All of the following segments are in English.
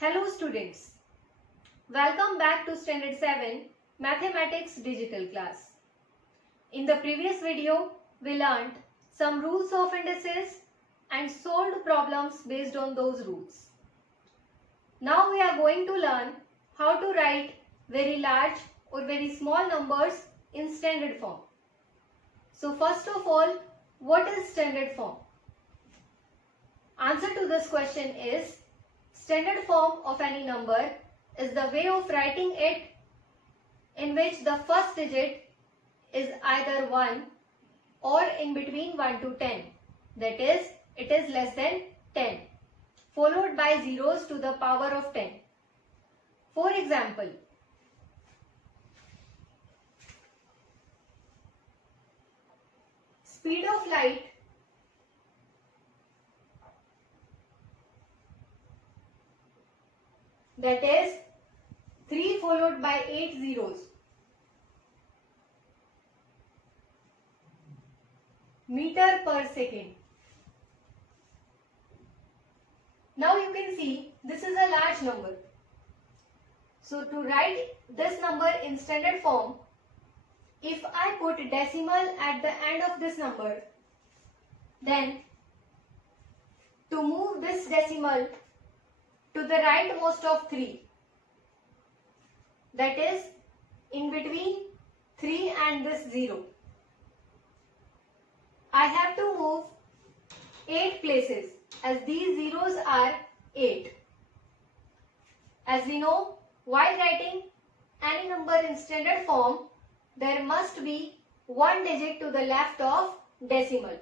Hello students, welcome back to Standard 7 Mathematics Digital class. In the previous video, we learned some rules of indices and solved problems based on those rules. Now we are going to learn how to write very large or very small numbers in standard form. So first of all, what is standard form? Answer to this question is standard form of any number is the way of writing it in which the first digit is either 1 or in between 1 to 10. That is, it is less than 10, followed by zeros to the power of 10. For example, speed of light that is 3 followed by 8 zeros. Meter per second. Now you can see this is a large number. So to write this number in standard form, if I put decimal at the end of this number, then to move this decimal to the rightmost of 3, that is in between 3 and this 0, I have to move 8 places as these zeros are 8. As we know, while writing any number in standard form, there must be one digit to the left of decimal.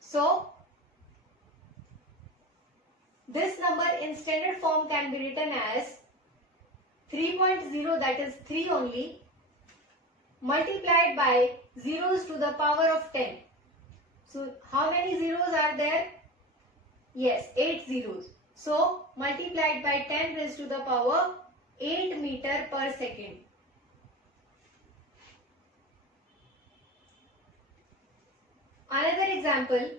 So, this number in standard form can be written as 3.0, that is 3 only, multiplied by zeros to the power of 10. So how many zeros are there? Yes, 8 zeros. So multiplied by 10 raised to the power 8 meter per second. Another example.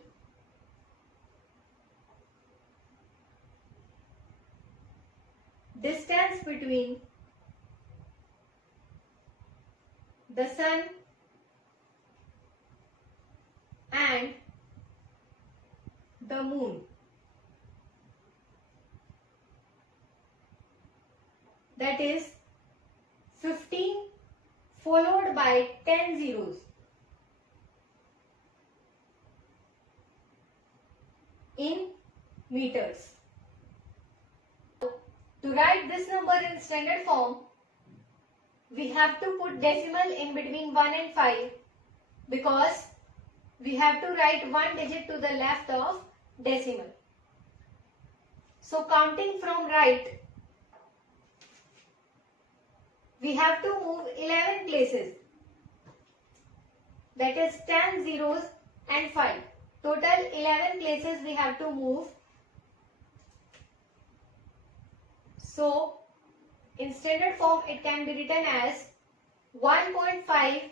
Distance between the sun and the moon, that is 15 followed by 10 zeros in meters. To write this number in standard form, we have to put decimal in between 1 and 5 because we have to write one digit to the left of decimal. So counting from right, we have to move 11 places, that is 10 zeros and 5. Total 11 places we have to move. So in standard form it can be written as 1.5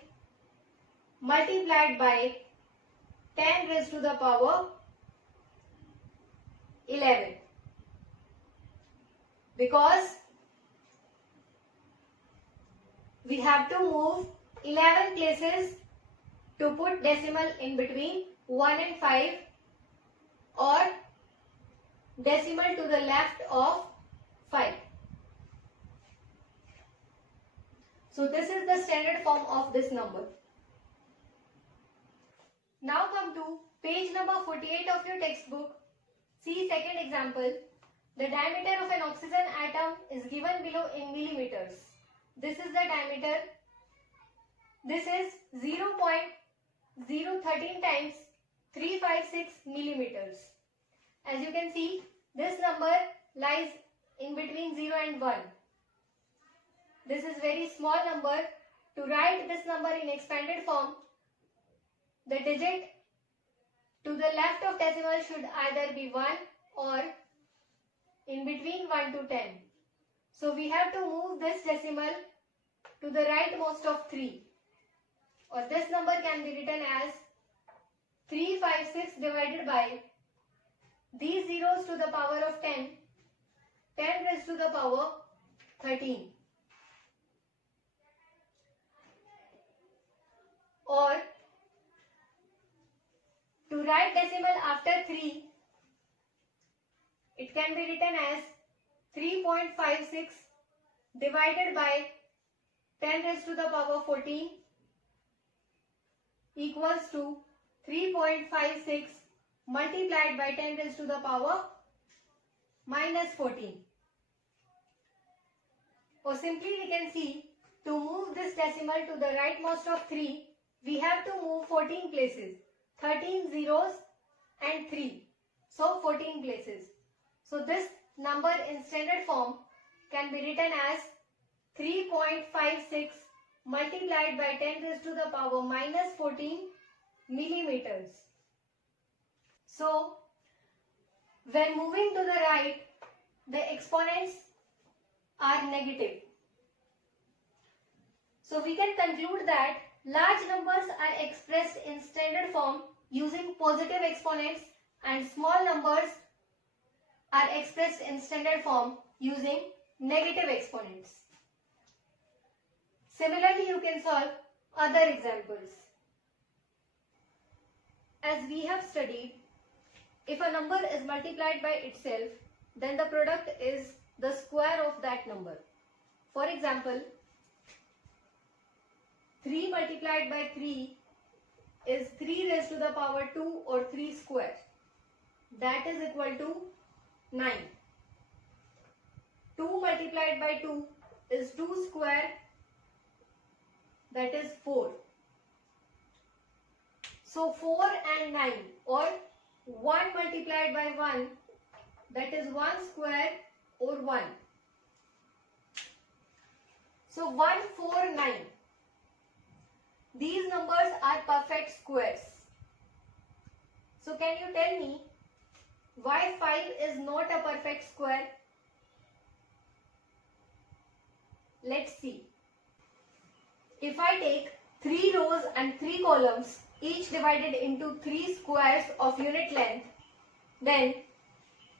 multiplied by 10 raised to the power 11, because we have to move 11 places to put decimal in between 1 and 5 or decimal to the left of 5. So this is the standard form of this number. Now come to page number 48 of your textbook. See second example. The diameter of an oxygen atom is given below in millimeters. This is the diameter. This is 0.013 times 356 millimeters. As you can see, this number lies in between 0 and 1. This is very small number. To write this number in expanded form, the digit to the left of decimal should either be 1 or in between 1 to 10. So we have to move this decimal to the rightmost of 3, or this number can be written as 356 divided by these zeros to the power of 10 10 raised to the power 13. Or to write decimal after 3, it can be written as 3.56 divided by 10 raised to the power 14 equals to 3.56 multiplied by 10 raised to the power minus 14. Or simply we can see, to move this decimal to the rightmost of 3, we have to move 14 places. 13 zeros and 3. So 14 places. So this number in standard form can be written as 3.56 multiplied by 10 raised to the power minus 14 millimeters. So when moving to the right, the exponents are negative. So we can conclude that large numbers are expressed in standard form using positive exponents and small numbers are expressed in standard form using negative exponents. Similarly, you can solve other examples. As we have studied, if a number is multiplied by itself, then the product is the square of that number. For example, 3 multiplied by 3 is 3 raised to the power 2 or 3 square. That is equal to 9. 2 multiplied by 2 is 2 square. That is 4. So 4 and 9, or 1 multiplied by 1, that is 1 square or 1. So 1, 4, 9. These numbers are perfect squares. So can you tell me why 5 is not a perfect square? Let's see. If I take 3 rows and 3 columns, each divided into 3 squares of unit length, then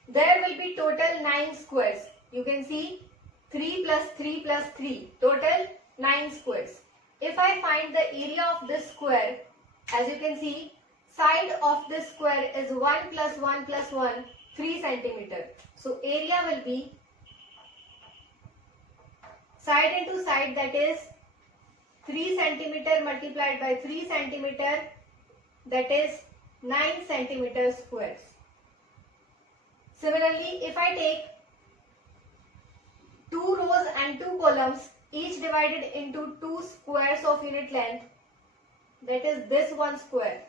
there will be total 9 squares. You can see 3 plus 3 plus 3, total 9 squares. If I find the area of this square, as you can see, side of this square is 1 plus 1 plus 1, 3 centimeter. So area will be side into side, that is 3 centimeter multiplied by 3 centimeter, that is 9 centimeter squares. Similarly, if I take 2 rows and 2 columns, each divided into 2 squares of unit length, that is this one square.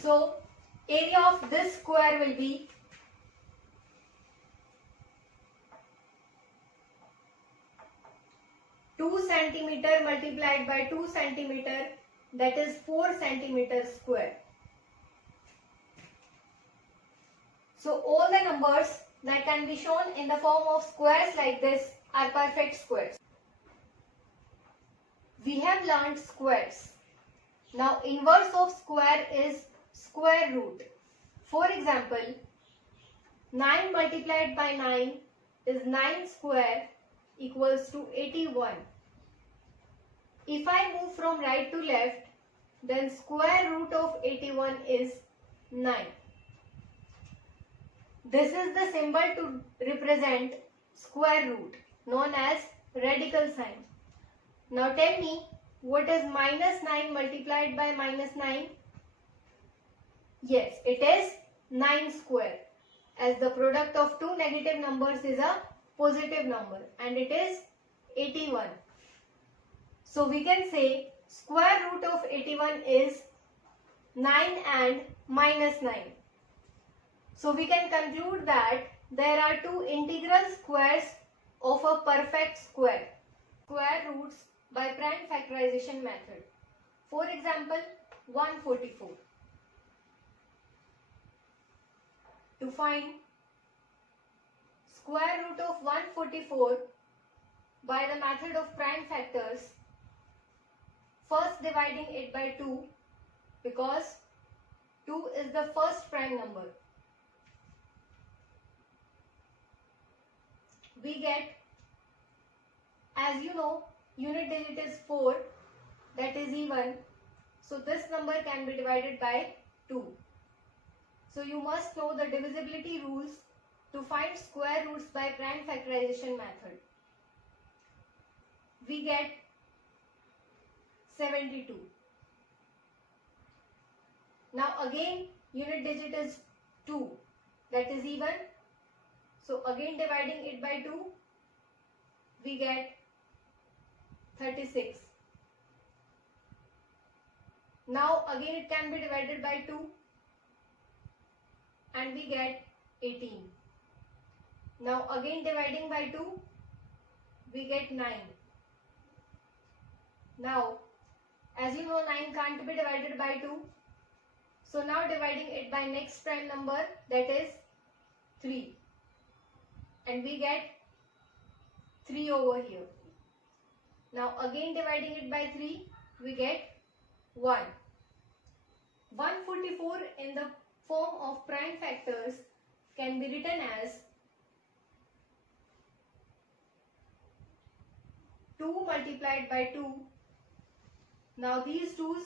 So area of this square will be 2 centimeter multiplied by 2 centimeter, that is 4 centimeter square. So all the numbers that can be shown in the form of squares like this are perfect squares. We have learned squares. Now inverse of square is square root. For example, 9 multiplied by 9 is 9 square equals to 81. If I move from right to left, then square root of 81 is 9. This is the symbol to represent square root, known as radical sign. Now tell me, what is minus 9 multiplied by minus 9? Yes, it is 9 square, as the product of two negative numbers is a positive number, and it is 81. So we can say square root of 81 is 9 and minus 9. So we can conclude that there are two integral squares of a perfect square. Square roots by prime factorization method. For example, 144. To find square root of 144 by the method of prime factors, first dividing it by 2 because 2 is the first prime number. We get, as you know, unit digit is 4, that is even. So this number can be divided by 2. So you must know the divisibility rules to find square roots by prime factorization method. We get 72. Now again unit digit is 2, that is even. So again dividing it by 2, we get 36. Now again it can be divided by 2 and we get 18. Now again dividing by 2, we get 9. Now as you know, 9 can't be divided by 2. So now dividing it by next prime number, that is 3. And we get 3 over here. Now again dividing it by 3, we get 1. 144 in the form of prime factors can be written as 2 multiplied by 2. Now these 2's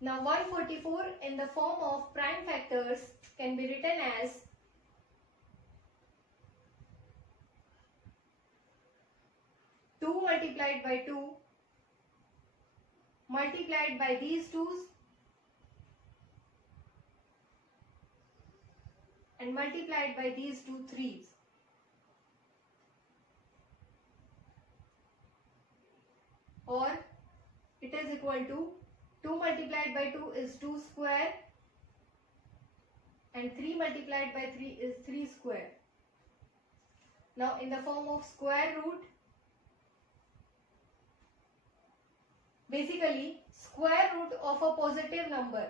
Now 144 in the form of prime factors can be written as 2 multiplied by 2 multiplied by these 2's and multiplied by these 2 3's. Or it is equal to 2 multiplied by 2 is 2 square and 3 multiplied by 3 is 3 square. Now in the form of square root, basically square root of a positive number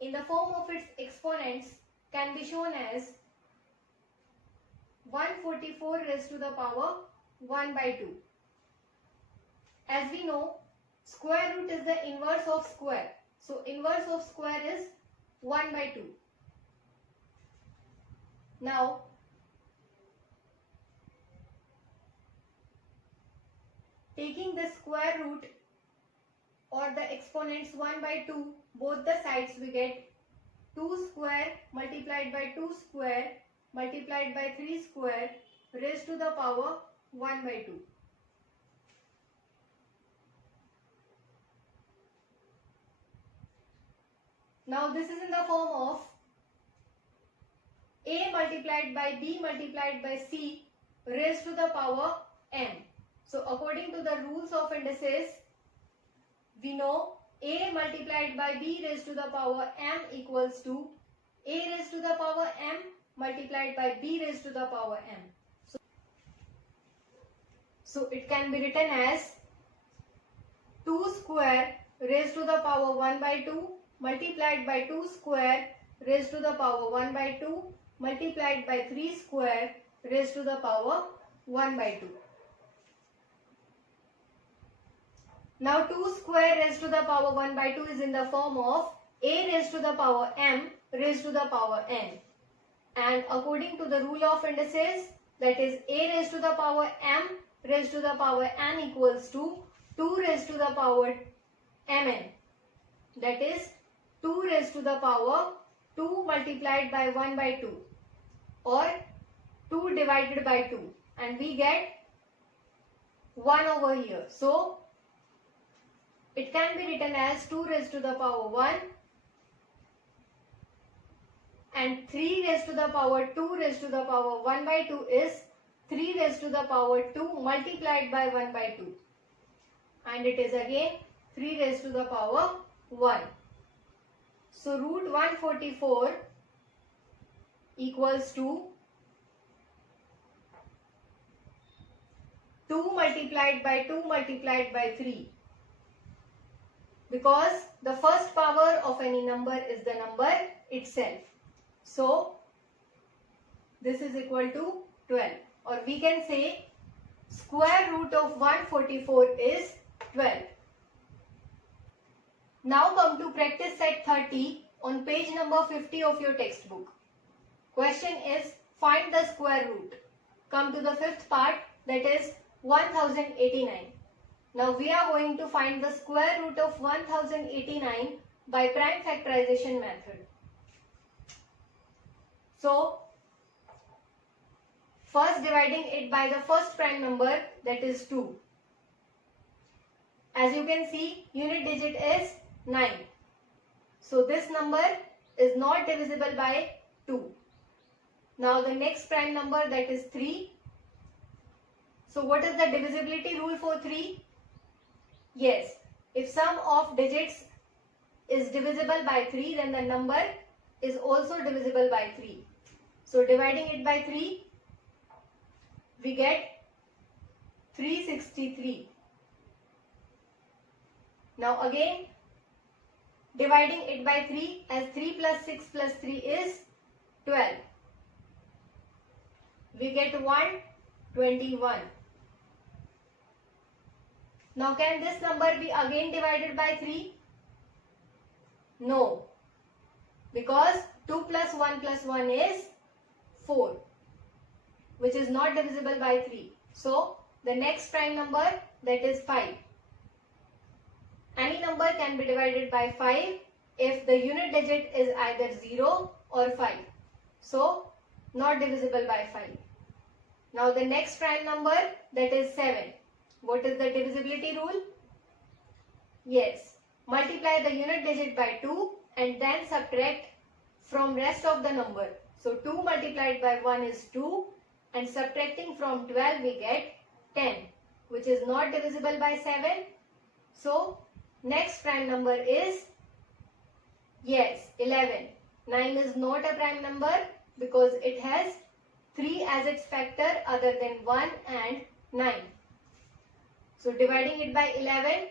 in the form of its exponents can be shown as 144 raised to the power 1 by 2. As we know, square root is the inverse of square. So inverse of square is 1 by 2. Now taking the square root or the exponents 1 by 2, both the sides we get 2 square multiplied by 2 square multiplied by 3 square raised to the power 1 by 2. Now this is in the form of a multiplied by b multiplied by c raised to the power m. So according to the rules of indices, we know a multiplied by b raised to the power m equals to a raised to the power m multiplied by b raised to the power m. So it can be written as 2 square raised to the power 1 by 2 multiplied by 2 square raised to the power 1 by 2 multiplied by 3 square raised to the power 1 by 2. Now 2 square raised to the power 1 by 2 is in the form of a raised to the power m raised to the power n. And according to the rule of indices, that is a raised to the power m raised to the power n equals to 2 raised to the power mn. That is 2 raised to the power 2 multiplied by 1 by 2 or 2 divided by 2, and we get 1 over here. So it can be written as 2 raised to the power 1 and 3 raised to the power 2 raised to the power 1 by 2 is 3 raised to the power 2 multiplied by 1 by 2, and it is again 3 raised to the power 1. So root 144 equals to multiplied by 2 multiplied by 3. Because the first power of any number is the number itself. So, this is equal to 12. Or we can say square root of 144 is 12. Now come to practice set 30 on page number 50 of your textbook. Question is, find the square root. Come to the fifth part, that is 1089. Now we are going to find the square root of 1089 by prime factorization method. So, first dividing it by the first prime number, that is 2. As you can see, unit digit is 9. So this number is not divisible by 2. Now the next prime number, that is 3. So what is the divisibility rule for 3? Yes, if sum of digits is divisible by 3, then the number is also divisible by 3. So dividing it by 3, we get 363. Now again, dividing it by 3, as 3 plus 6 plus 3 is 12. We get 121. Now can this number be again divided by 3? No, because 2 plus 1 is 4, which is not divisible by 3. So the next prime number, that is 5. Any number can be divided by 5 if the unit digit is either 0 or 5. So not divisible by 5. Now the next prime number, that is 7. What is the divisibility rule? Yes, multiply the unit digit by 2 and then subtract from rest of the number. So 2 multiplied by 1 is 2 and subtracting from 12 we get 10, which is not divisible by 7. So next prime number is, yes, 11. 9 is not a prime number because it has 3 as its factor other than 1 and 9. So dividing it by 11,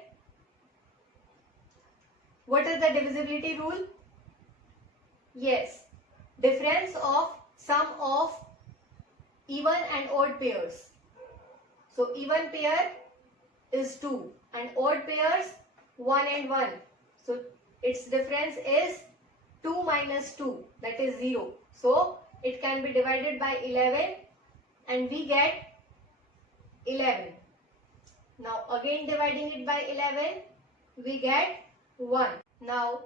what is the divisibility rule? Yes, difference of sum of even and odd pairs. So even pair is 2 and odd pairs 1 and 1. So its difference is 2 minus 2, that is 0. So it can be divided by 11 and we get 11. Now again dividing it by 11, we get 1. Now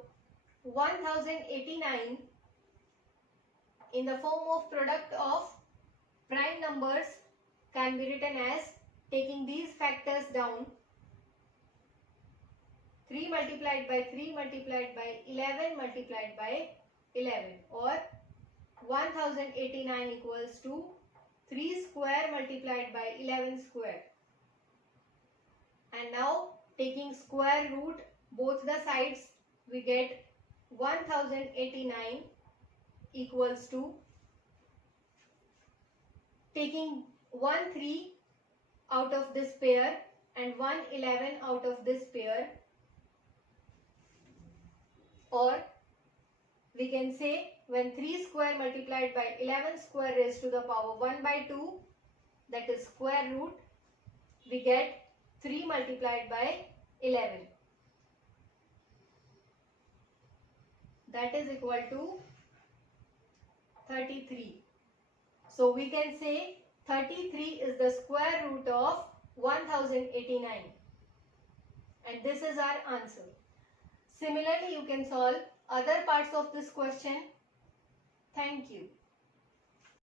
1089 in the form of product of prime numbers can be written as, taking these factors down, 3 multiplied by 3 multiplied by 11 multiplied by 11, or 1089 equals to 3 square multiplied by 11 square. And now taking square root both the sides, we get 1089 equals to, taking 1 3 out of this pair and 1 11 out of this pair, or we can say when 3 square multiplied by 11 square raised to the power 1 by 2, that is square root, we get 3 multiplied by 11. That is equal to 33. So we can say 33 is the square root of 1089. And this is our answer. Similarly, you can solve other parts of this question. Thank you.